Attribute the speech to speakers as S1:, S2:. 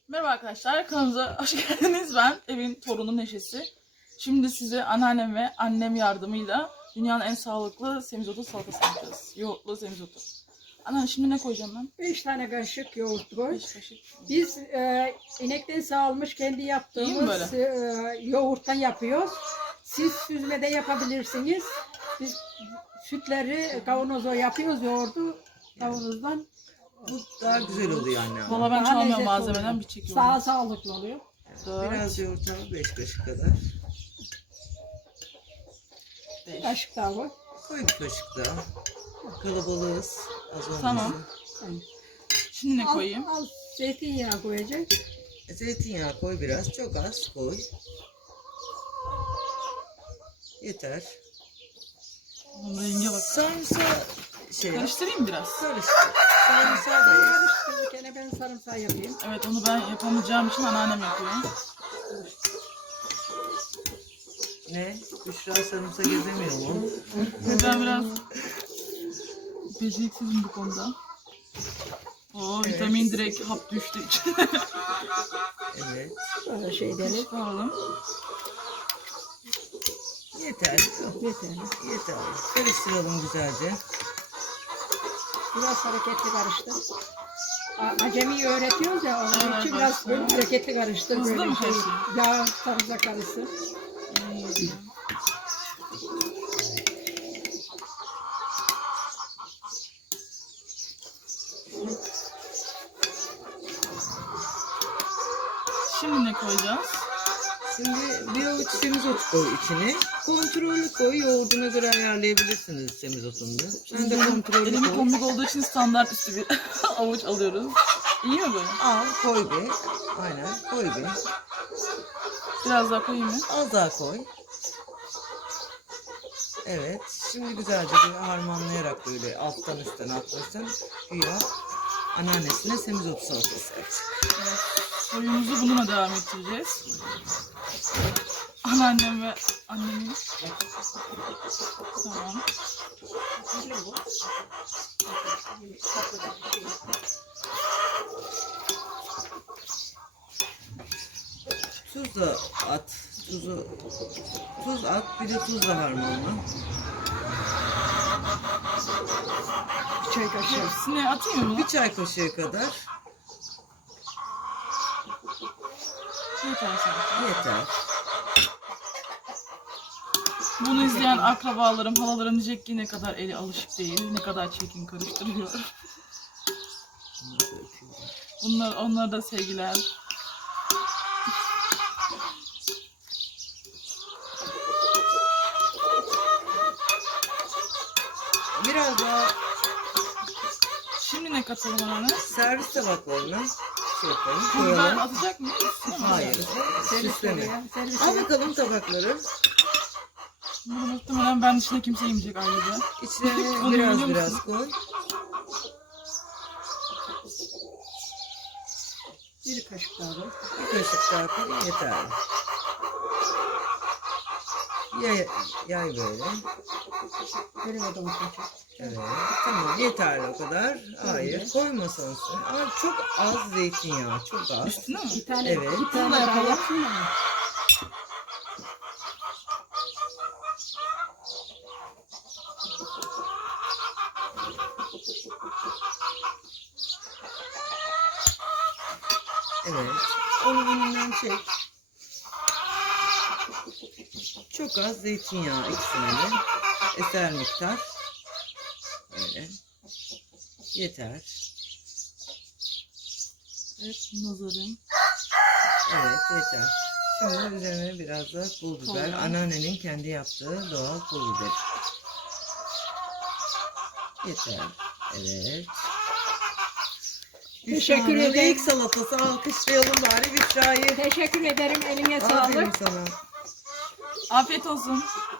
S1: Merhaba arkadaşlar, kanalımıza hoş geldiniz. Ben evin torunu Neşesi. Şimdi size anneannem ve annem yardımıyla dünyanın en sağlıklı semizotu salatası yapacağız. Yoğurtlu semizotu. Anneanne şimdi ne koyacağım ben?
S2: 5 tane kaşık yoğurt koy.
S1: 5 kaşık.
S2: Biz inekten sağılmış kendi yaptığımız yoğurttan yapıyoruz. Siz süzmede yapabilirsiniz. Biz sütleri kavanoza yapıyoruz, yoğurdu kavanozdan.
S3: Bu daha güzel oluyor anne.
S1: Valla ben
S2: Daha
S1: çalmıyorum
S2: lezzetli
S1: malzemeden
S2: oluyor.
S1: bir çekiyorum.
S2: Daha sağlıklı oluyor.
S3: Biraz yoğurt al, 5 kaşık kadar.
S1: 5.
S2: Kaşık daha koy.
S3: Koy bir kaşık daha. Kalabalığız. Az olmasın.
S1: Tamam. Şimdi ne koyayım?
S2: Az zeytinyağı koyacak.
S3: Zeytinyağı koy biraz. Çok az koy. Yeter.
S1: Bunun renge bak.
S3: Sarımsağı
S1: Karıştırayım biraz.
S3: karıştır. Sarımsağı da ye.
S2: Karıştırırken ben sarımsağı yapayım.
S1: Evet, onu ben yapamayacağım için anneannem yapıyor.
S3: Ne? Büşra sarımsak gezemiyor mu?
S1: Ben biraz beceriksizim bu konuda. Oo,
S3: Evet.
S1: vitamin direkt hap düştü içine.
S3: Evet.
S2: Böyle şey denir.
S1: Çıkaralım.
S3: Yeter.
S2: Yeter.
S3: Yeter. Karıştıralım güzelce.
S2: Biraz hareketli karıştır. Acemiyi öğretiyoruz ya, onun
S1: Evet,
S2: için biraz
S1: başlıyor.
S2: böyle hareketli karıştır.
S1: Hızlı
S2: böyle
S1: mı
S2: şey.
S1: karıştırıyor?
S2: Yağ sarımsak karıştır.
S1: Şimdi ne koyacağız?
S3: Şimdi bir avuç semizot koy içine. Kontrollü koy. Yoğurduna göre ayarlayabilirsiniz semizotunu. Sen de kontrollü
S1: Elimin
S3: koy.
S1: tombul olduğu için standart üstü bir avuç alıyoruz. İyi mi böyle?
S3: Al koy bir. Aynen koy bir.
S1: Biraz daha koyayım mı?
S3: Az daha koy. Evet. Şimdi güzelce bir harmanlayarak böyle alttan üstten güya anneannesine semizotu salatası yapacak.
S1: Soyumuzu bununla devam ettireceğiz. Anneannem ve annemin. Tamam.
S3: Tuz da at. Tuz at. Bir de tuzla harmanla.
S2: Bir çay kaşığı.
S1: Hepsini atayım mı?
S3: Bir çay kaşığı kadar
S1: Yeter sanki.
S3: yeter.
S1: Bunu izleyen akrabalarım, halalarım diyecek ki ne kadar eli alışık değil, ne kadar çirkin karıştırıyor. Onlara da sevgiler.
S3: Biraz daha
S1: Şimdi ne katalım anneanne?
S3: servis tabaklarına şey yapalım,
S1: Ben
S3: koyalım.
S1: atacak mıyım? Üstüne mi?
S3: Hayır,
S2: Servis
S3: süsleme.
S2: oraya, servis
S3: Al
S2: oraya.
S3: bakalım tabakları.
S1: Bunu muhtemelen ben dışında kimse yemeyecek ayrıca.
S3: İçlerine
S1: Onu biliyor
S3: biraz
S1: musun?
S3: koy.
S2: Bir kaşık daha koy.
S3: Bir kaşık daha koy, yeter. Yay böyle.
S2: Böyle o da bir kaşık.
S3: Evet, tamam yeterli o kadar. Hayır, koymasan ama çok az zeytinyağı, çok az.
S1: Üstüne mi?
S2: Bir tane,
S3: Evet.
S2: bir tane
S1: Bunu da
S2: daha
S1: yapalım.
S2: yapsın ama.
S3: Evet, onun önünden çek. Çok az zeytinyağı ikisine de. Eser miktar. Böyle. Yeter.
S1: Evet, nazarım.
S3: Evet, yeter. Şimdi üzerine biraz da pul biber.
S1: Tamam.
S3: Anneannenin kendi yaptığı doğal pul biber. Yeter. Evet.
S2: Teşekkür
S3: Büşra'nın
S2: ederim.
S3: ilk salatası, alkışlayalım bari Büşra'yı.
S2: Teşekkür ederim. Eline
S3: Aferin
S2: sağlık.
S3: sana.
S1: Afiyet olsun.